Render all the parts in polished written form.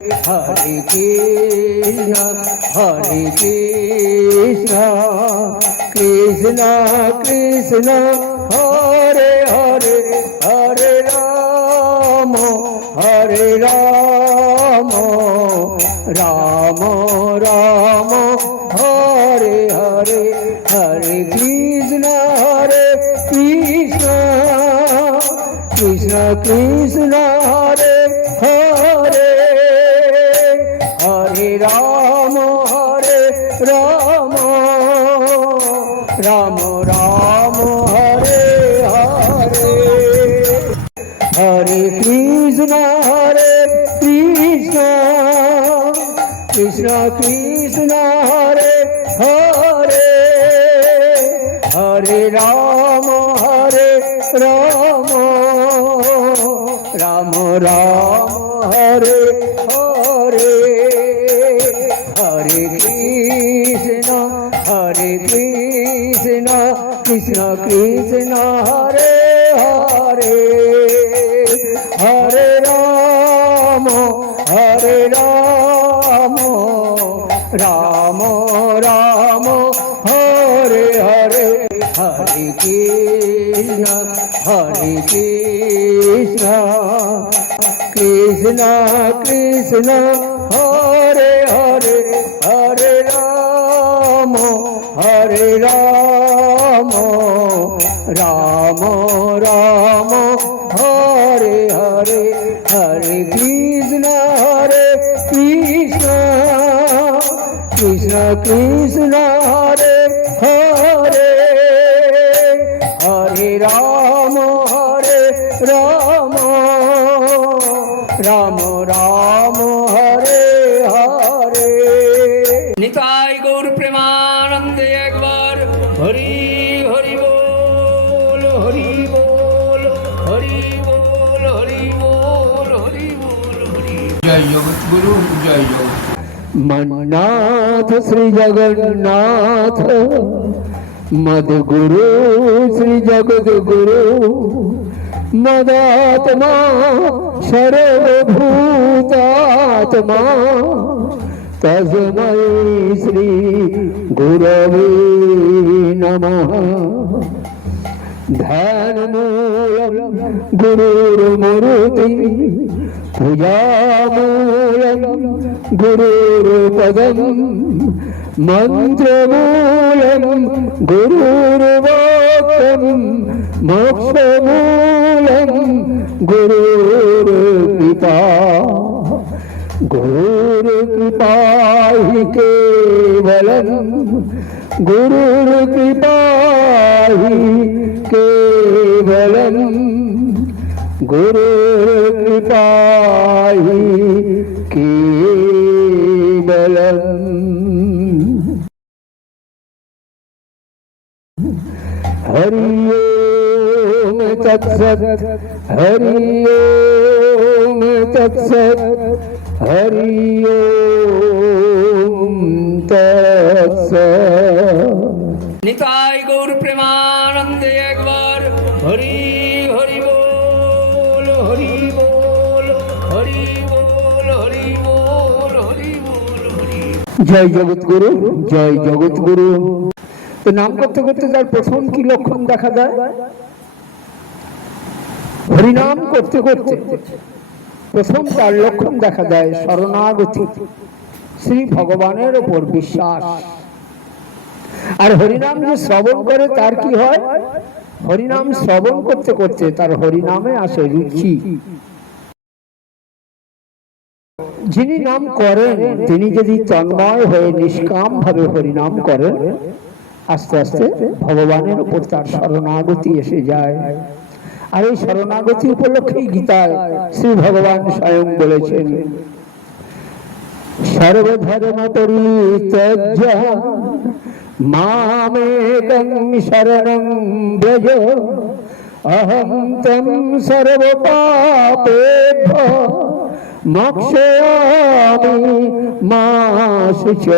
Hare Krishna, Hare Krishna, Krishna Krishna, Hare Hare, Hare Rama, Hare Rama, Rama Rama, Hare Hare, Hare Krishna, Hare Krishna, Krishna Krishna, Hare Hare, Hare Rama, Hare Rama, Rama Rama, Hare Hare, Hare Krishna, Hare Krishna, Krishna Krishna, Hare Hare, Hare Rama, Hare Rama, Rama Rama, Hare Hare, Hare Krishna, Hare Krishna, Krishna Krishna, Hare Hare, Hare Rama, Hare Rama, Rama Rama, Hare Hare, Hare Krishna, Hare Krishna, Krishna Krishna, Hare Hare, Hare Rama, Hare Rama, Rama Rama, Hare Hare, Hare Krishna, Hare Krishna, Krishna Krishna, Hare Hare, Hare Rama, Hare Rama, Rama Rama, Hare Hare। Nitai Gour প্রেমানন্দে একবার হরি হরি বল, হরি বল, হরি বল, হরি বল, হরি বল, হরি। জয় জগৎগুরু, জয় জগৎ মন্নাথ শ্রী জগন্নাথ, মদগুরু শ্রী জগদ্গুরু, মদাত্মা সর্বভূতাত্মা, তস্मै শ্রী গুরবে নমঃ। ধ্যানমূলং গুরুর্মূর্তি, পূজামূলং গুরুর্পদম, মন্ত্রমূলং গুরুর্বাক্যং, মোক্ষমূলং গুরুর্কৃপা। गुरुर्कृपा हि केवलं, गुरुर्कृपा हि केवलं, गुरुर्कृपा हि केवलं। हरि ओम तत्सत्, हरि ओम तत्सत्, हरि ओम तत्सत्। নিতাই গৌর প্রেমানন্দে একবার হরি হরি বল, হরি বল, হরি বল, হরি বল, হরি বল, হরি। জয় জগৎগুরু, জয় জগৎগুরু। তো নাম করতে করতে তার প্রথম কি লক্ষণ দেখা যায়? হরিনাম করতে করতে প্রথম তার লক্ষণ দেখা দেয় শরণাগতি, শ্রী ভগবানের ওপর বিশ্বাস। আর হরিনাম যে শ্রবণ করে তার কি হয়? হরিনাম শ্রবণ করতে করতে তার হরিনামে আসে রুচি। যিনি নাম করেন তিনি যদি তন্ময় হয়ে নিষ্কাম ভাবে হরিনাম করেন, আস্তে আস্তে ভগবানের উপর তার শরণাগতি এসে যায়। আর এই শরণাগতি উপলক্ষেই গীতায় শ্রী ভগবান স্বয়ং বলেছেন, সর্বধর্ম পরিত্যজ্য মামেকং শরণং ব্রজ, অহং ত্বং সর্বপাপেভ্যো মোক্ষয়ামি মা শুচঃ।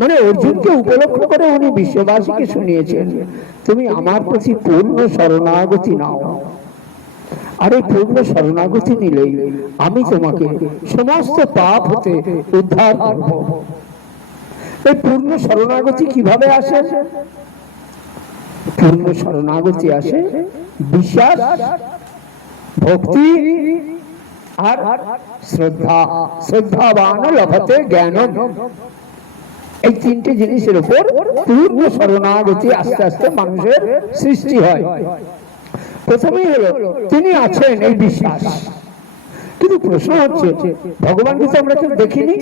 মানে অর্জুনকে উপলক্ষ করে উনি বিশ্ববাসীকে শুনিয়েছেন, তুমি আমার প্রতি পূর্ণ শরণাগতি নাও, আর এই পূর্ণ শরণাগতি নিলেই আমি তোমাকে সমস্ত পাপ হতে উদ্ধার করব। এই পূর্ণ শরণাগতি কিভাবে আসে? পূর্ণ শরণাগতি আসে বিশ্বাস, ভক্তি আর শ্রদ্ধা। শ্রদ্ধাবান লভতে জ্ঞান। এই তিনটে জিনিসের উপর পূর্ণ শরণাগতি আস্তে আস্তে মানুষের সৃষ্টি হয়। প্রথমেই হলো তিনি আছেন এই বিশ্বাস। কিন্তু প্রশ্ন হচ্ছে, ভগবানকে তো আমরা কেউ দেখিনি,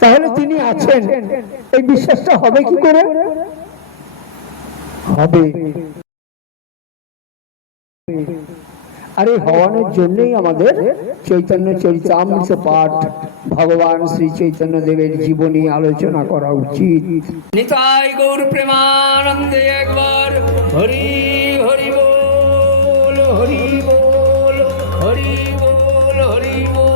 তাহলে তিনি আছেন এই বিশ্বাসটা হবে কি করে? হবে। আর এই হওয়ানোর জন্যই আমাদের চৈতন্য চরিতামৃত পাঠ, ভগবান শ্রী চৈতন্য দেবের জীবনী আলোচনা করা উচিত। নিতাই গৌর প্রেমানন্দে একবার হরি হরি বল, হরি বল, হরি বল, হরি বল।